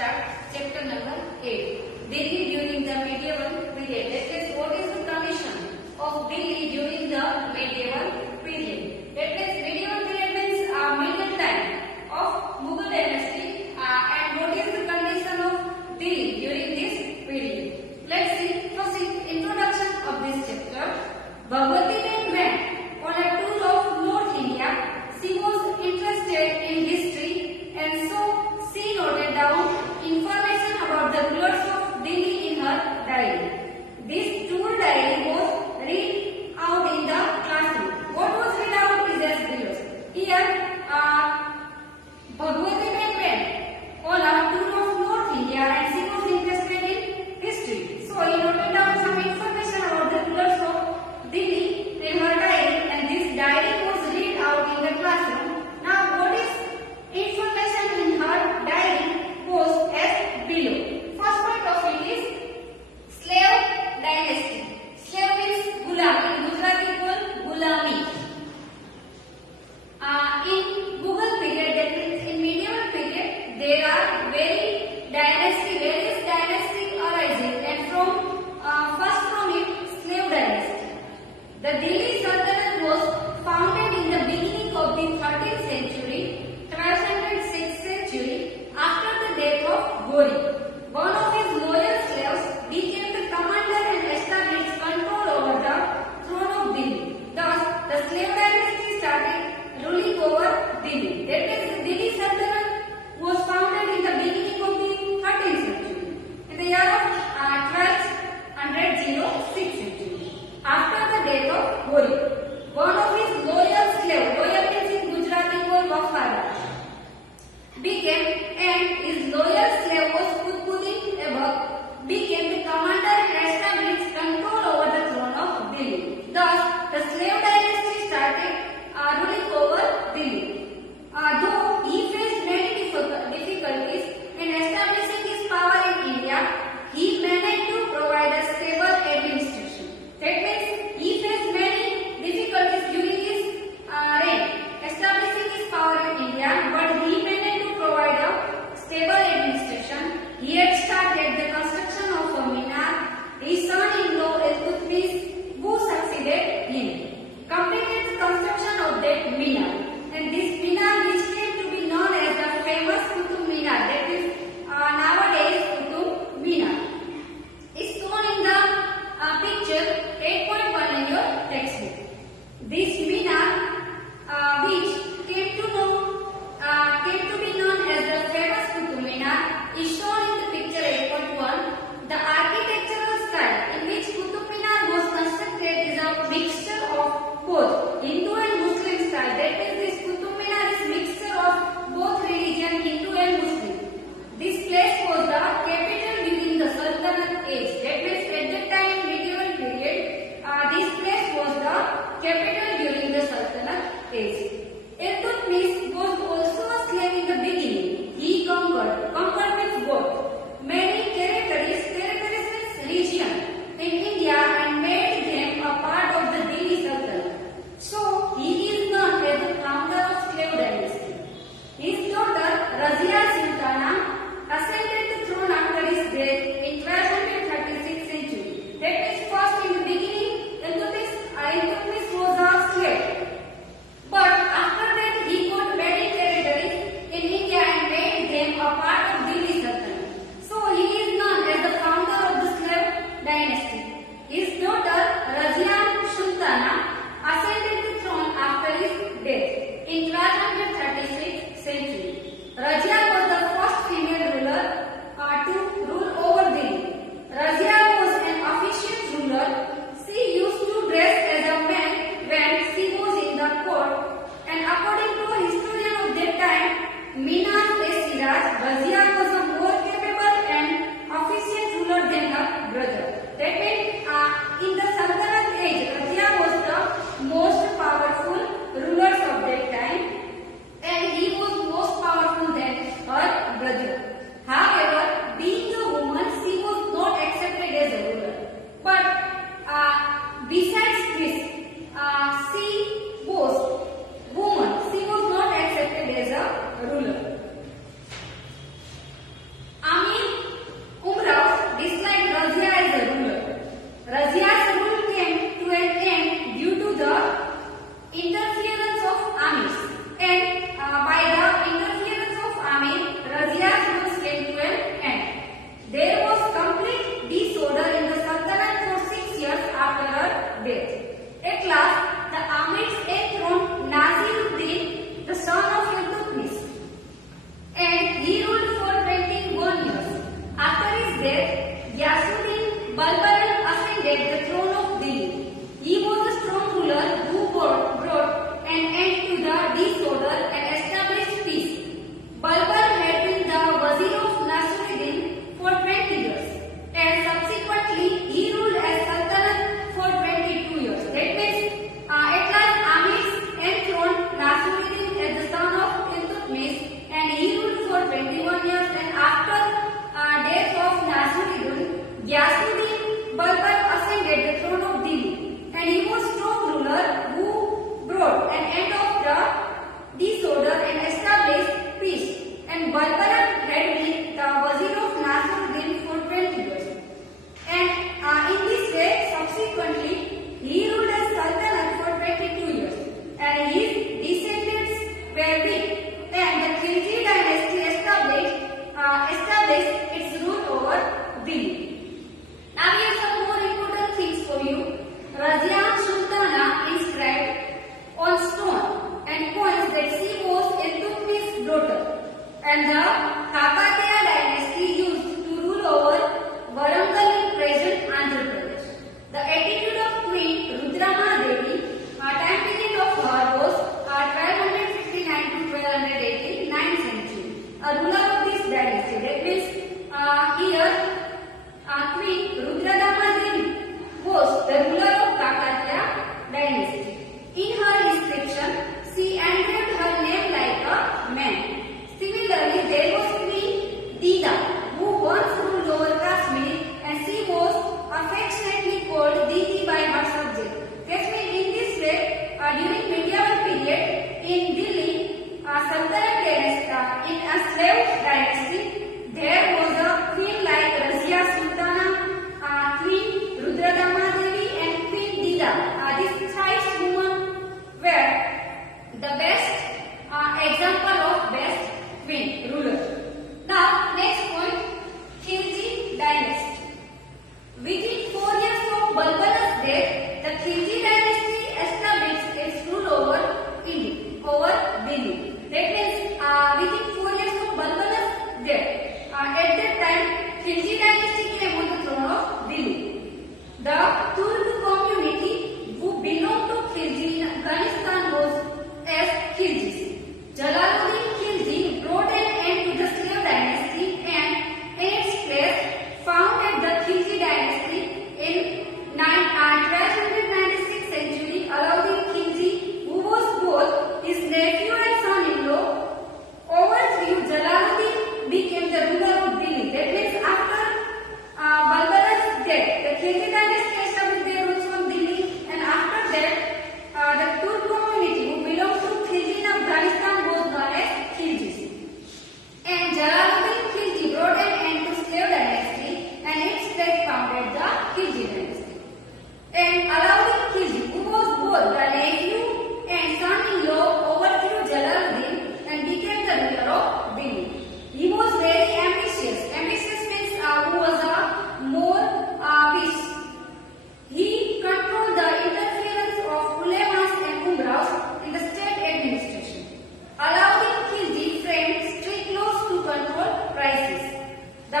start chapter number 8. Delhi during the medieval period. That is, what is the condition of Delhi during the medieval period? That is, medieval period means middle time of Mughal dynasty, and what is the condition of Delhi during this period? Let's see. First, introduction of this chapter. Bhagwati went on a tour of North India. She was interested in history, and so she noted down information about the rulers of Delhi in her diary. This tour diary was read out in the classroom. What was read out is as follows. Here, Bhagwati went on a tour of North India, and she was interested in history. So he noted down some information about the rulers of Delhi in her diary, and this diary was read out in the classroom. Now, what is information in her diary was as below. First point of it is slave dynasty. Slave means gulam. In Gujarati called gulami. In Mughal period, that means in medieval period, there are various dynasties arising, and first from it, slave dynasty. The Delhi Sultanate was founded in the beginning of the 13th century, 1206th century, after the death of Gori. One of his loyal slaves became the commander and established control over the throne of Delhi. Thus, the slave dynasty started ruling over Delhi. That is, the Delhi Sultanate was founded in the beginning of the 13th century, in the year of 1206 century, after the death of Gori. One of his loyal slaves, loyal means in Gujarati called wafadar, became, and his loyal slave was Qutbuddin Aibak, became the commander and established control over the throne of Delhi. Thus, the slave dynasty started ruling over Delhi. Though he faced many difficulties in establishing his power in India, he managed to provide a stable administration. That means he faced many difficulties during his reign, establishing his power in India, but he managed to provide a stable administration. He had started the construction of a minar. His son-in-law Iltutmish, who succeeded him, completed the construction of that minar. And this minar, which came to be known as the famous Qutub Minar, that is nowadays Qutub Minar, is shown in the picture 8.1 in your textbook. This minar, which came to be known as the famous Qutub Minar, is shown in the picture and after death of Nasiruddin, Ghiyasuddin Balban ascended the throne of Delhi, and he was strong ruler who brought an end of the disorder and established peace. And Balban had been the Wazir of Nasiruddin for 20 years. And in this way, subsequently, he ruled as Sultanate for 22 years. And his descendants were big. And the Khilji dynasty established its rule over Delhi. Now we have some more important things for you. Razia Sultana inscribed on stone and coins that she was Iltutmish's daughter. And the Kakatiya dynasty used to rule over Warangal in present Andhra Pradesh. The attitude of Queen Rudrama Devi, time period of her was 1259 to 1280, 9th century. A ruler of this dynasty. That means here Queen Rudrama Devi was the ruler of Kakatiya dynasty. In her inscription, she engraved her name like a man. Similarly, there was Queen Dida, who once ruled over Kashmir, and she was affectionately called Didi by her subjects. That means in this way, during medieval period in Delhi, Sultanate dynasty, in a slave dynasty, there was a queen like Razia Sultana, Queen Rudradama Devi, and Queen Dida. These thrice women were the best example of best queen ruler. Now, next point, Khilji dynasty. Within 4 years of Balban's death, the Khilji dynasty established its rule over Delhi. That means within 4 years of Balban's death, at that time, Khilji dynasty came on the throne of Delhi. The Turk community who belonged to Khilji in Afghanistan was as Khiljis. Jalaluddin Khilji brought an end to the slave dynasty and in its place founded the Khilji dynasty in 1296 century. Alauddin Khilji, who was both his nephew and son-in-law, overthrew Jalaluddin, became the ruler of Delhi. That means after Balban's death, the Khilji dynasty established their roots on Delhi, and after that, the Turk community who belongs to Khilji in Afghanistan was known as Khiljis. And Jalaluddin Khilji brought an end to slave dynasty, and its place founded the Khilji dynasty. And Alauddin Khilji, who was both the nephew and son-in-law, overthrew Jalaluddin and became the ruler of Delhi. He was very ambitious. Ambitious means who was more wish. He controlled the interference of ulemas and umras in the state administration. Alauddin Khilji framed strict laws to control prices. The